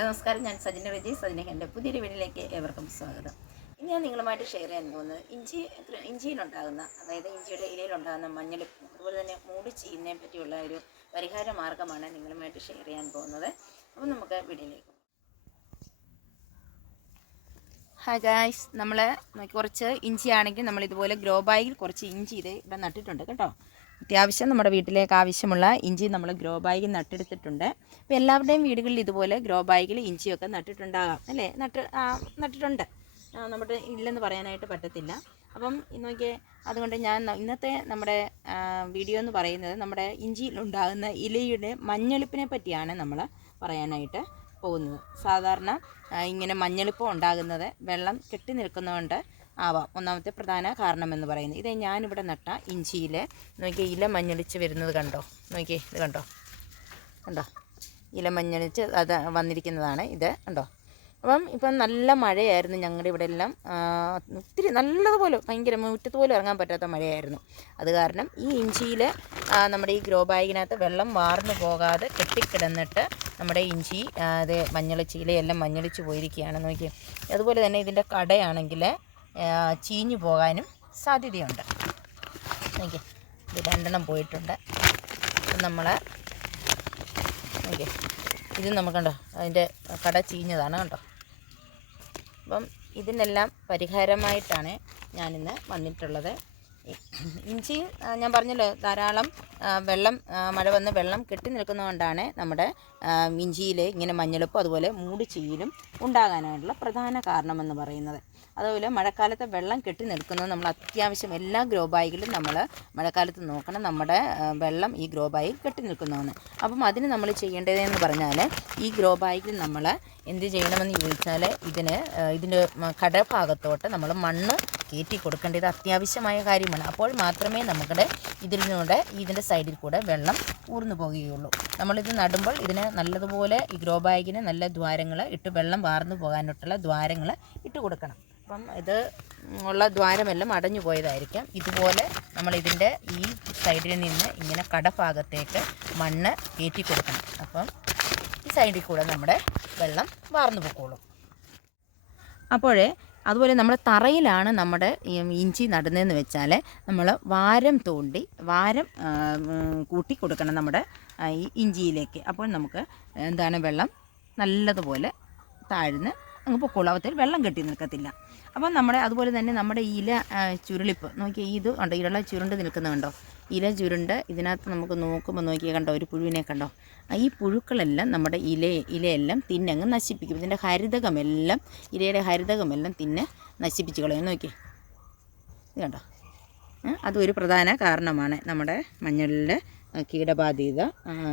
Hello നമസ്കാരം, ഞാൻ സജിന വിജയ്. സജിനൻ്റെ പുതിയൊരു വീഡിയോയിലേക്ക് ഏവർക്കും സ്വാഗതം. ഇനി ഞാൻ നിങ്ങളുമായിട്ട് ഷെയർ ചെയ്യാൻ പോകുന്നത് ഇഞ്ചിയിലുണ്ടാകുന്ന, അതായത് ഇഞ്ചിയുടെ ഇലയിലുണ്ടാകുന്ന മഞ്ഞളിപ്പും അതുപോലെ തന്നെ മൂടി ചീയുന്നതിനെ പറ്റിയുള്ള ഒരു പരിഹാര മാർഗ്ഗമാണ് നിങ്ങളുമായിട്ട് ഷെയർ ചെയ്യാൻ പോകുന്നത്. അപ്പോൾ നമുക്ക് വീഡിയോയിലേക്ക്. ഹായ് ഗായ്സ്, നമ്മൾ കുറച്ച് ഇഞ്ചിയാണെങ്കിൽ നമ്മൾ ഇതുപോലെ ഗ്രോ ബാഗിൽ കുറച്ച് ഇഞ്ചി ഇവിടെ നട്ടിട്ടുണ്ട് കേട്ടോ. അത്യാവശ്യം നമ്മുടെ വീട്ടിലേക്ക് ആവശ്യമുള്ള ഇഞ്ചി നമ്മൾ ഗ്രോ ബാഗിൽ നട്ടെടുത്തിട്ടുണ്ട്. അപ്പോൾ എല്ലാവരുടെയും വീടുകളിൽ ഇതുപോലെ ഗ്രോ ബാഗിൽ ഇഞ്ചിയൊക്കെ നട്ടിട്ടുണ്ടാകാം അല്ലേ? നട്ടിട്ടുണ്ട്. നമ്മുടെ ഇല്ലെന്ന് പറയാനായിട്ട് പറ്റത്തില്ല. അപ്പം നോക്കിയേ, അതുകൊണ്ട് ഞാൻ ഇന്നത്തെ നമ്മുടെ വീഡിയോ എന്ന് പറയുന്നത് നമ്മുടെ ഇഞ്ചിയിലുണ്ടാകുന്ന ഇലയുടെ മഞ്ഞളിപ്പിനെ പറ്റിയാണ് നമ്മൾ പറയാനായിട്ട് പോകുന്നത്. സാധാരണ ഇങ്ങനെ മഞ്ഞളിപ്പം ഉണ്ടാകുന്നത് വെള്ളം കെട്ടി നിൽക്കുന്നതുകൊണ്ട് ആവാം ഒന്നാമത്തെ പ്രധാന കാരണമെന്ന് പറയുന്നത്. ഇത് ഞാനിവിടെ നട്ട ഇഞ്ചിയിൽ നോക്കിയേ, ഇല മഞ്ഞളിച്ച് വരുന്നത് കണ്ടോ? നോക്കിയേ, ഇത് കണ്ടോ? ഇല മഞ്ഞളിച്ച് അത് വന്നിരിക്കുന്നതാണ് ഇത് കണ്ടോ. ഇപ്പം നല്ല മഴയായിരുന്നു ഞങ്ങളുടെ ഇവിടെ എല്ലാം. ഒത്തിരി നല്ലതുപോലെ ഭയങ്കര മുറ്റത്ത് പോലും ഇറങ്ങാൻ പറ്റാത്ത മഴയായിരുന്നു. അത് കാരണം ഈ ഇഞ്ചിയിൽ നമ്മുടെ ഈ ഗ്രോ ബാഗിനകത്ത് വെള്ളം വാർന്നു പോകാതെ കെട്ടിക്കിടന്നിട്ട് നമ്മുടെ ഇഞ്ചി അത് മഞ്ഞളിച്ച് ഇലയെല്ലാം മഞ്ഞളിച്ച് പോയിരിക്കുകയാണ്. നോക്കിയേ, അതുപോലെ തന്നെ ഇതിൻ്റെ കടയാണെങ്കിൽ ചീഞ്ഞു പോകാനും സാധ്യതയുണ്ട്. നോക്കിയേ, ഇത് രണ്ടെണ്ണം പോയിട്ടുണ്ട്. നമ്മൾ നോക്കിയേ, ഇത് നമുക്കുണ്ടോ, അതിൻ്റെ കട ചീഞ്ഞതാണ് കണ്ടോ. അപ്പം ഇതിനെല്ലാം പരിഹാരമായിട്ടാണ് ഞാനിന്ന് വന്നിട്ടുള്ളത്. ഇഞ്ചി ഞാൻ പറഞ്ഞല്ലോ, ധാരാളം വെള്ളം മഴ വന്ന് വെള്ളം കെട്ടി നിൽക്കുന്നതുകൊണ്ടാണ് നമ്മുടെ ഇഞ്ചിയിൽ ഇങ്ങനെ മഞ്ഞളിപ്പും അതുപോലെ മൂടി ചീയലും ഉണ്ടാകാനായിട്ടുള്ള പ്രധാന കാരണമെന്ന് പറയുന്നത്. അതുപോലെ മഴക്കാലത്ത് വെള്ളം കെട്ടി നിൽക്കുന്നത് നമ്മൾ അത്യാവശ്യം എല്ലാ ഗ്രോ ബാഗിലും നമ്മൾ മഴക്കാലത്ത് നോക്കണം, നമ്മുടെ വെള്ളം ഈ ഗ്രോ ബാഗിൽ കെട്ടി നിൽക്കുന്നതാണ്. അപ്പം അതിന് നമ്മൾ ചെയ്യേണ്ടതെന്ന് പറഞ്ഞാൽ ഈ ഗ്രോ ബാഗിൽ നമ്മൾ എന്ത് ചെയ്യണമെന്ന് ചോദിച്ചാൽ ഇതിൻ്റെ കടഭാഗത്തോട്ട് നമ്മൾ മണ്ണ് കയറ്റി കൊടുക്കേണ്ടത് അത്യാവശ്യമായ കാര്യമാണ്. അപ്പോൾ മാത്രമേ നമ്മുടെ ഇതിൻ്റെ സൈഡിൽ കൂടെ വെള്ളം ഊർന്നു പോകുകയുള്ളൂ. നമ്മളിത് നടുമ്പോൾ ഇതിന് നല്ലതുപോലെ ഈ ഗ്രോ ബാഗിന് നല്ല ദ്വാരങ്ങൾ ഇട്ട് വെള്ളം വാർന്നു പോകാനായിട്ടുള്ള ദ്വാരങ്ങൾ ഇട്ട് കൊടുക്കണം. അപ്പം ഇത് ഉള്ള ദ്വാരമെല്ലാം അടഞ്ഞു പോയതായിരിക്കാം. ഇതുപോലെ നമ്മളിതിൻ്റെ ഈ സൈഡിൽ നിന്ന് ഇങ്ങനെ കടഭാഗത്തേക്ക് മണ്ണ് കയറ്റി കൊടുക്കണം. അപ്പം ഈ സൈഡിൽ കൂടെ നമ്മുടെ വെള്ളം വാർന്നു പൊക്കോളും. അതുപോലെ നമ്മുടെ തറയിലാണ് നമ്മുടെ ഇഞ്ചി നടുന്നതെന്ന് വെച്ചാൽ നമ്മൾ വാരം കൂട്ടി കൊടുക്കണം നമ്മുടെ ഈ ഇഞ്ചിയിലേക്ക്. അപ്പോൾ നമുക്ക് വെള്ളം നല്ലതുപോലെ താഴ്ന്ന് അങ്ങ് പൊക്കോളും. അവത്തിൽ വെള്ളം കെട്ടി നിൽക്കത്തില്ല. അപ്പം അതുപോലെ തന്നെ നമ്മുടെ ഇല ചുരുളിപ്പ് നോക്കിയാൽ ഇത് കണ്ടോ, ഇല ചുരുണ്ട് നിൽക്കുന്നുണ്ടോ? ഇല ചുരുണ്ട് ഇതിനകത്ത് നമുക്ക് നോക്കുമ്പോൾ നോക്കിയാൽ കണ്ടോ, ഒരു പുഴുവിനെ കണ്ടോ? ഈ പുഴുക്കളെല്ലാം നമ്മുടെ ഇലയെല്ലാം തിന്നങ്ങ് നശിപ്പിക്കും. ഇതിൻ്റെ ഇലയുടെ ഹരിതകമെല്ലാം തിന്നെ നശിപ്പിച്ച് കളയും. നോക്കിയേ, ഇത് കണ്ടോ? അതൊരു പ്രധാന കാരണമാണ് നമ്മുടെ മഞ്ഞളിലെ കീടബാധിത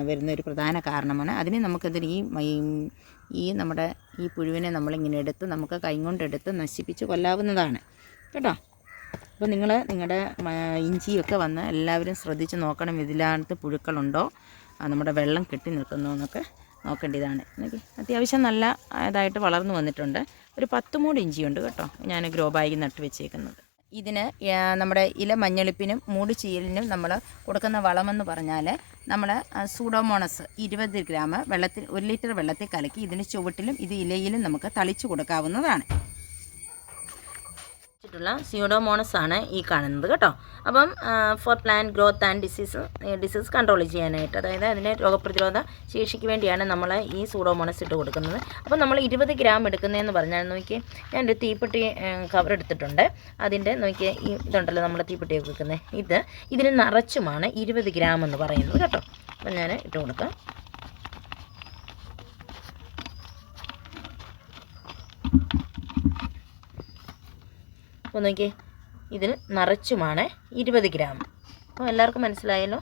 വരുന്നൊരു പ്രധാന കാരണമാണ്. അതിന് നമുക്കതിന് നമ്മുടെ ഈ പുഴുവിനെ നമ്മളിങ്ങനെ എടുത്ത് നമുക്ക് കൈകൊണ്ടെടുത്ത് നശിപ്പിച്ച് കൊല്ലാവുന്നതാണ് കേട്ടോ. അപ്പോൾ നിങ്ങളുടെ ഇഞ്ചിയൊക്കെ വന്ന് എല്ലാവരും ശ്രദ്ധിച്ച് നോക്കണം, ഇതിനകത്ത് പുഴുക്കളുണ്ടോ, നമ്മുടെ വെള്ളം കെട്ടി നിൽക്കുന്നോ എന്നൊക്കെ നോക്കേണ്ടതാണ്. അത്യാവശ്യം നല്ല ഇതായിട്ട് വളർന്നു വന്നിട്ടുണ്ട്. ഒരു 10 മൂട് ഇഞ്ചിയുണ്ട് കേട്ടോ, ഞാൻ ഗ്രോ ബാഗിൽ നട്ട് വെച്ചേക്കുന്നത്. ഇതിന് നമ്മുടെ ഇല മഞ്ഞളിപ്പിനും മൂടി ചീയലിനും നമ്മൾ കൊടുക്കുന്ന വളമെന്ന് പറഞ്ഞാൽ നമ്മൾ സൂഡോമോണസ് 20 ഗ്രാം വെള്ളത്തിൽ 1 ലിറ്റർ വെള്ളത്തിൽ കലക്കി ഇതിന് ചുവട്ടിലും ഇത് ഇലയിലും നമുക്ക് തളിച്ചു കൊടുക്കാവുന്നതാണ്. സ്യൂഡോമോണസ് ആണ് ഈ കാണുന്നത് കേട്ടോ. അപ്പം for plant growth and disease control ചെയ്യാനായിട്ട്, അതായത് അതിൻ്റെ രോഗപ്രതിരോധ ശേഷിക്ക് വേണ്ടിയാണ് നമ്മൾ ഈ സൂഡോമോണസ് ഇട്ട് കൊടുക്കുന്നത്. അപ്പം നമ്മൾ 20 ഗ്രാം എടുക്കുന്നതെന്ന് പറഞ്ഞാൽ നോക്കിയേ, ഞാനൊരു തീപ്പെട്ടി കവർ എടുത്തിട്ടുണ്ട്. അതിൻ്റെ നോക്കിയേ, ഇതുണ്ടല്ലോ നമ്മൾ തീപ്പെട്ടിയൊക്കെ വെക്കുന്നത്, ഇതിന് നിറച്ചുമാണ് 20 ഗ്രാം എന്ന് പറയുന്നത് കേട്ടോ. അപ്പം ഞാൻ ഇട്ട് കൊടുക്കാം. അപ്പോൾ നോക്കിയേ, ഇതിന് നിറച്ചുമാണ് 20 ഗ്രാം. അപ്പോൾ എല്ലാവർക്കും മനസ്സിലായല്ലോ,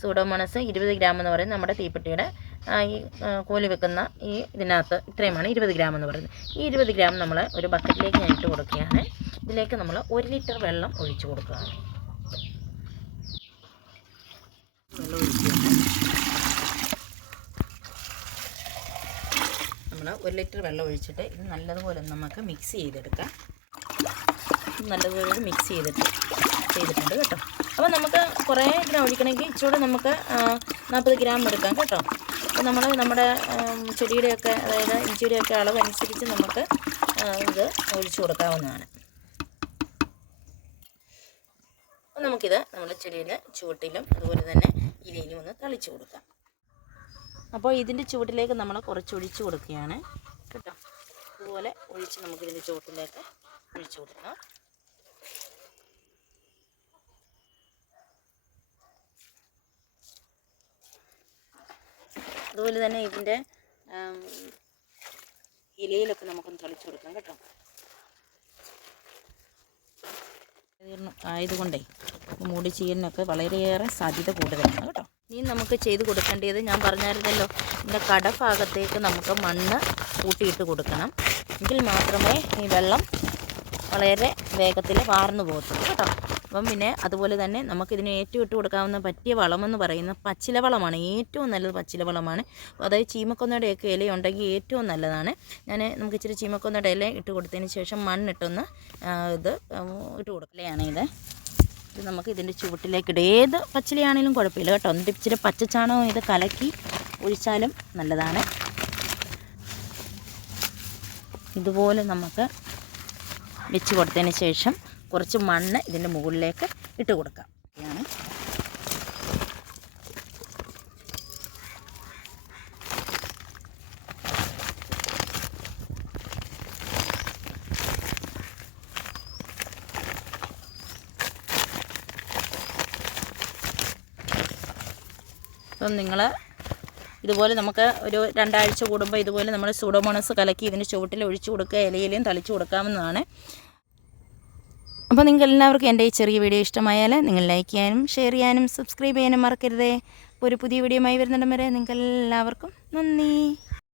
സൂഡോമോണസ് 20 ഗ്രാം എന്ന് പറയുന്നത് നമ്മുടെ തീപ്പെട്ടിയുടെ ഈ കോലി വെക്കുന്ന ഇതിനകത്ത് ഇത്രയുമാണ് 20 ഗ്രാം എന്ന് പറയുന്നത്. ഈ 20 ഗ്രാം നമ്മൾ ഒരു ബക്കറ്റിലേക്ക് ഞാൻ ഇട്ട് കൊടുക്കുകയാണ്. ഇതിലേക്ക് നമ്മൾ 1 ലിറ്റർ വെള്ളം ഒഴിച്ചു കൊടുക്കുകയാണ്. നമ്മൾ 1 ലിറ്റർ വെള്ളം ഒഴിച്ചിട്ട് ഇത് നല്ലതുപോലെ നമുക്ക് മിക്സ് ചെയ്തെടുക്കാം. നല്ലതുപോലെ മിക്സ് ചെയ്തിട്ടുണ്ട് കേട്ടോ. അപ്പോൾ നമുക്ക് കുറേ ഗ്രാം ഒഴിക്കണമെങ്കിൽ ഇച്ചിരി നമുക്ക് 40 ഗ്രാം എടുക്കാം കേട്ടോ. അപ്പോൾ നമ്മൾ നമ്മുടെ ചെടിയുടെയൊക്കെ അതായത് ഇഞ്ചിയുടെയൊക്കെ അളവനുസരിച്ച് നമുക്ക് ഇത് ഒഴിച്ചു കൊടുക്കാവുന്നതാണ്. അപ്പോൾ നമുക്കിത് നമ്മുടെ ചെടിയുടെ ചുവട്ടിലും അതുപോലെ തന്നെ ഇലയിലും ഒന്ന് തളിച്ചു കൊടുക്കാം. അപ്പോൾ ഇതിൻ്റെ ചുവട്ടിലേക്ക് നമ്മൾ കുറച്ച് ഒഴിച്ചു കൊടുക്കുകയാണ് കേട്ടോ. ഇതുപോലെ ഒഴിച്ച് നമുക്കിതിൻ്റെ ചുവട്ടിലേക്ക് ഒഴിച്ചു കൊടുക്കാം. അതുപോലെ തന്നെ ഇതിൻ്റെ ഇലയിലൊക്കെ നമുക്കൊന്ന് തളിച്ചു കൊടുക്കാം കേട്ടോ. ആയതുകൊണ്ടേ മൂടി ചീരനൊക്കെ വളരെയേറെ സാധ്യത കൂടുതലാണ് കേട്ടോ. ഇനി നമുക്ക് ചെയ്ത് കൊടുക്കേണ്ടത് ഞാൻ പറഞ്ഞായിരുന്നല്ലോ, ഇതിൻ്റെ കടഭാഗത്തേക്ക് നമുക്ക് മണ്ണ് കൂട്ടിയിട്ട് കൊടുക്കണം. എങ്കിൽ മാത്രമേ ഈ വെള്ളം വളരെ വേഗത്തിൽ വാർന്നു പോകത്തുള്ളൂ കേട്ടോ. അപ്പം പിന്നെ അതുപോലെ തന്നെ നമുക്കിതിന് ഏറ്റവും ഇട്ട് കൊടുക്കാവുന്ന പറ്റിയ വളമെന്ന് പറയുന്നത് പച്ചില വളമാണ്. ഏറ്റവും നല്ലത് പച്ചില വളമാണ്. അതായത് ചീമക്കൊന്നയുടെയൊക്കെ ഇല ഉണ്ടെങ്കിൽ ഏറ്റവും നല്ലതാണ്. നമുക്ക് ഇച്ചിരി ചീമക്കൊന്നയുടെ ഇല ഇട്ട് കൊടുത്തതിന് ശേഷം മണ്ണിട്ടൊന്ന് ഇത് ഇട്ട് കൊടുക്കലാണ്. ഇത് നമുക്ക് ഇതിൻ്റെ ചുവട്ടിലേക്ക് ഏത് പച്ചിലയാണെങ്കിലും കുഴപ്പമില്ല കേട്ടോ. എന്നിട്ട് ഇച്ചിരി പച്ചച്ചാണകം ഇത് കലക്കി ഒഴിച്ചാലും നല്ലതാണ്. ഇതുപോലെ നമുക്ക് വെച്ച് കൊടുത്തതിന് ശേഷം കുറച്ച് മണ്ണ് ഇതിൻ്റെ മുകളിലേക്ക് ഇട്ട് കൊടുക്കാം. അപ്പം നിങ്ങൾ ഇതുപോലെ നമുക്ക് ഒരു 2 ആഴ്ച കൂടുമ്പോൾ ഇതുപോലെ നമ്മൾ സൂഡോമോണസ് കലക്കി ഇതിൻ്റെ ചുവട്ടിൽ ഒഴിച്ചു കൊടുക്കുക, ഇലയിലും തളിച്ചു കൊടുക്കാവുന്നതാണ്. അപ്പോൾ നിങ്ങൾക്ക് എല്ലാവർക്കും എൻ്റെ ഈ ചെറിയ വീഡിയോ ഇഷ്ടമായാൽ നിങ്ങൾ ലൈക്ക് ചെയ്യാനും ഷെയർ ചെയ്യാനും സബ്സ്ക്രൈബ് ചെയ്യാനും മറക്കരുതേ. ഒരു പുതിയ വീഡിയോയുമായി വരുന്നിടം വരെ നിങ്ങൾക്ക് എല്ലാവർക്കും നന്ദി.